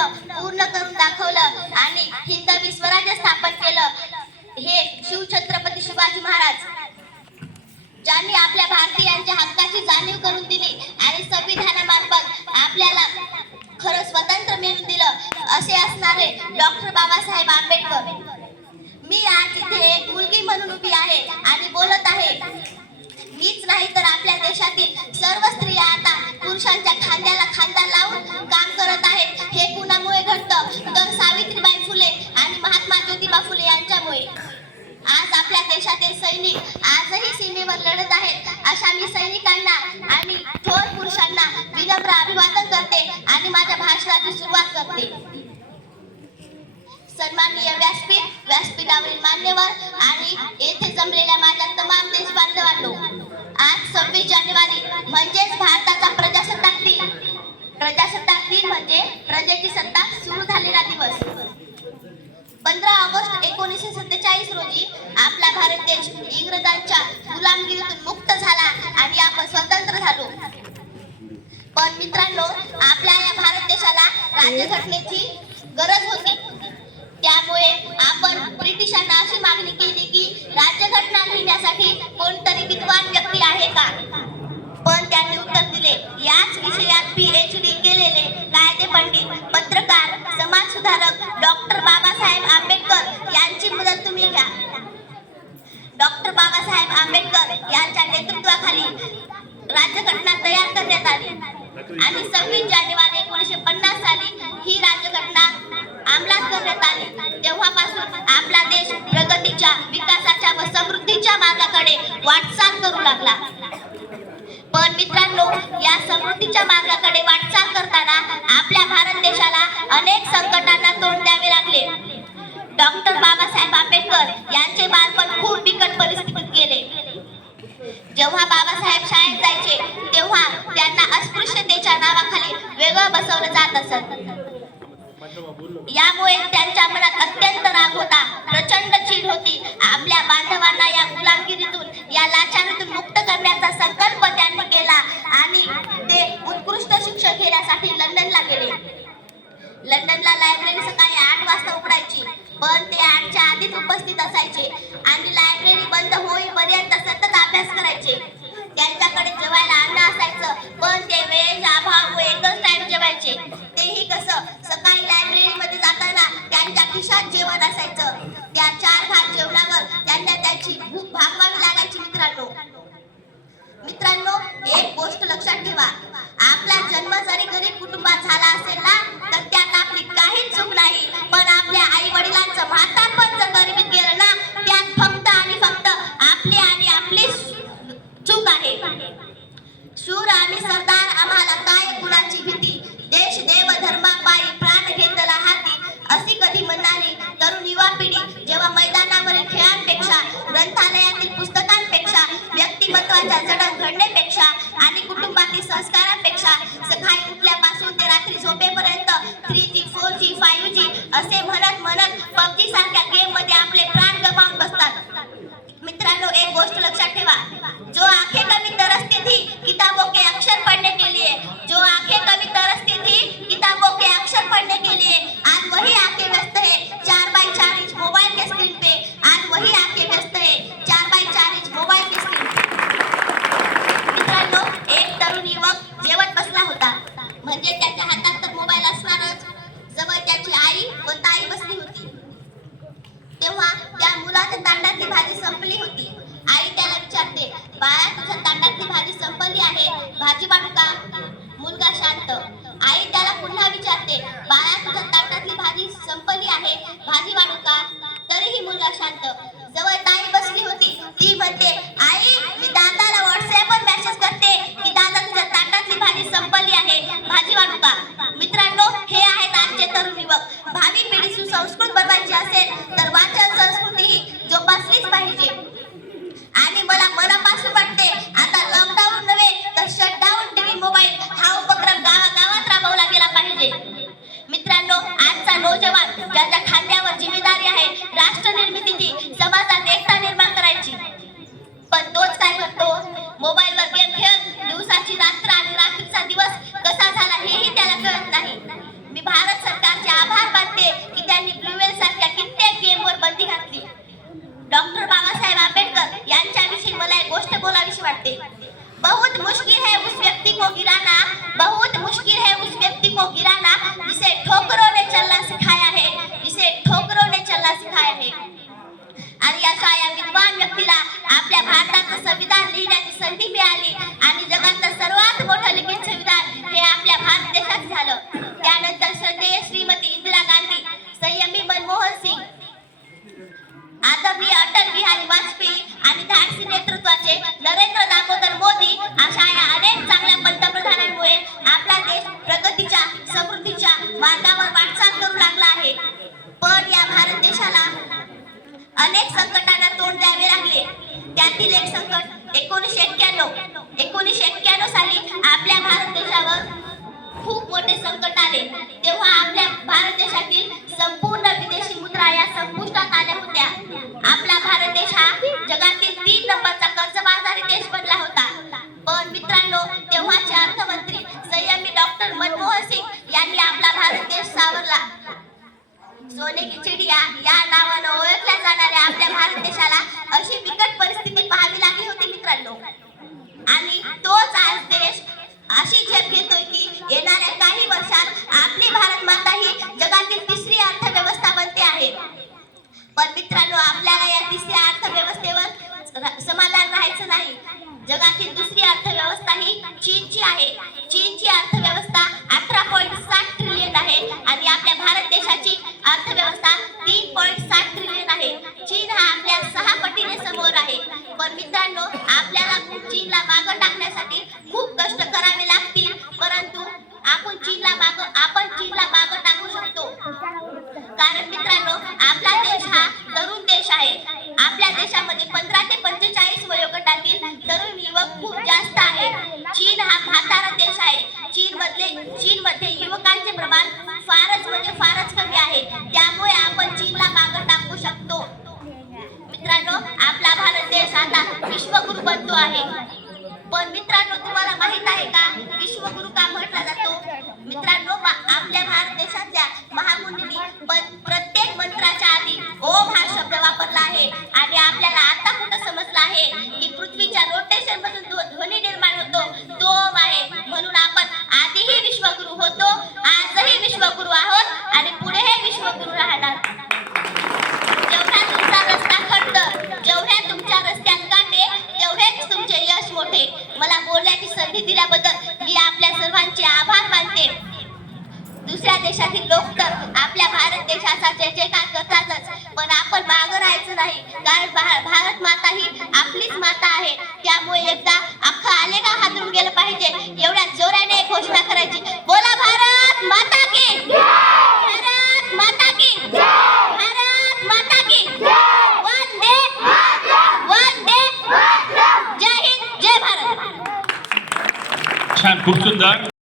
स्वप्न पूर्ण करून दाखवलं आणि हिंदवी स्वराज्य स्थापन केलं. हे शिवछत्रपती शिवाजी महाराज ज्यांनी आपल्या भारतीयांच्या हक्काची जाणीव करून दिली आणि संविधानामार्फत आपल्याला खरं स्वतंत्र मिळून दिलं असे असणारे डॉक्टर बाबासाहेब आंबेडकर. मी आज इथे एक मुलगी म्हणून उभी आहे आणि बोलत आहे. मीच नाही तर आपल्या देशातील सर्व देशातील सैनिक आजही सीमेवर लढत आहेत. अशा मी सैनिकांना आणि थोर पुरुषांना विनम्र अभिवादन करते आणि माझ्या भाषणाची सुरुवात करते. सन्माननीय व्यासपीठ व्यासपीठावरील मान्यवर आणि येथे जमलेल्या माझ्या तमाम देशबांधवांनो आज सव्वीस जानेवारी म्हणजेच भारताचा प्रजासत्ताक दिन. प्रजासत्ताक दिन म्हणजे प्रजेची सत्ता सुरू झालेला दिवस. पंधरा ऑगस्ट एकोणीसशे सत्तेचाळीस रोजी आपला भारत देश इंग्रजांच्या गुलामगिरीतून मुक्त झाला आणि आपण स्वतंत्र झालो. पण मित्रांनो आपल्या या भारत देशाला राज्यघटनेची गरज होती. लक्षात ठेवा आपला जन्म जरी गरीब कुटुंबात झाला असेल ना तर त्यात आपली काहीच चूक नाही. पण आपल्या आई वडिलांचं म्हातारपण जर गरिबीत गेलं ना त्यात फक्त आणि फक्त आपली आणि आपली चूक आहे. शूर आणि सरदार आम्हाला काय कुणाची भीती? देश देव धर्मापायी प्राण घेतला हाती अशी कधी म्हणाली तरुण युवा पिढी जेव्हा मैदानावरील खेळांपेक्षा ग्रंथालयातील पुस्तकांपेक्षा व्यक्तिमत्वाच्या जडण घडण्यापेक्षा संस्कारांपेक्षा सकाळी उठल्यापासून ते रात्री झोपेपर्यंत three G four G five G असे म्हणत म्हणत पबजी सारख्या गेममध्ये आपले प्राण गमावून बसतात. मित्रांनो एक गोष्ट लक्षात ठेवा. जो आखे कमी तरसती थी संपली होती. आई त्याला विचारते बाळा तुझ्या तांडातली भाजी संपली आहे. भाजी वाढू का? मुलगा शांत. आई त्याला पुन्हा विचारते अनेक संकटांना तोंड द्यावे लागले. त्यातील एक संकट एकोणीसशे एक्क्याण्णव. एकोणीसशे एक्क्याण्णव साली आपल्या भारत देशावर खूप मोठे संकट आले. तेव्हा आपल्या भारत देशातील संपूर्ण विदेशी मुद्रा या संपुष्टात आणि तोच आज देश अशी झेप घेतोय की येणाऱ्या काही वर्षात आपली भारत माता ही जगातील तिसरी अर्थव्यवस्था बनते आहे. पण मित्रांनो आपल्याला या तिसऱ्या अर्थव्यवस्थेवर समाधान राहायचं नाही. जगातील पण मित्रांनो तुम्हाला माहीत आहे का? विश्वगुरु का म्हटला जातो? मित्रांनो आपल्या भारत देशातल्या महामुनी पण प्रत्येक मंत्राच्या आधी ओम हा शब्द वापरला आहे. आणि आपल्याला आता कुठं समजलं आहे की दुसऱ्या देशातील लोक तर आपल्या भारत देशाचा जय जयकार करतातच पण आपण मागं राहायचं नाही. कारण भारत माता ही आपलीच माता आहे. त्यामुळे एकदा अख्खा का हातून गेलं पाहिजे. एवढ्या जोराने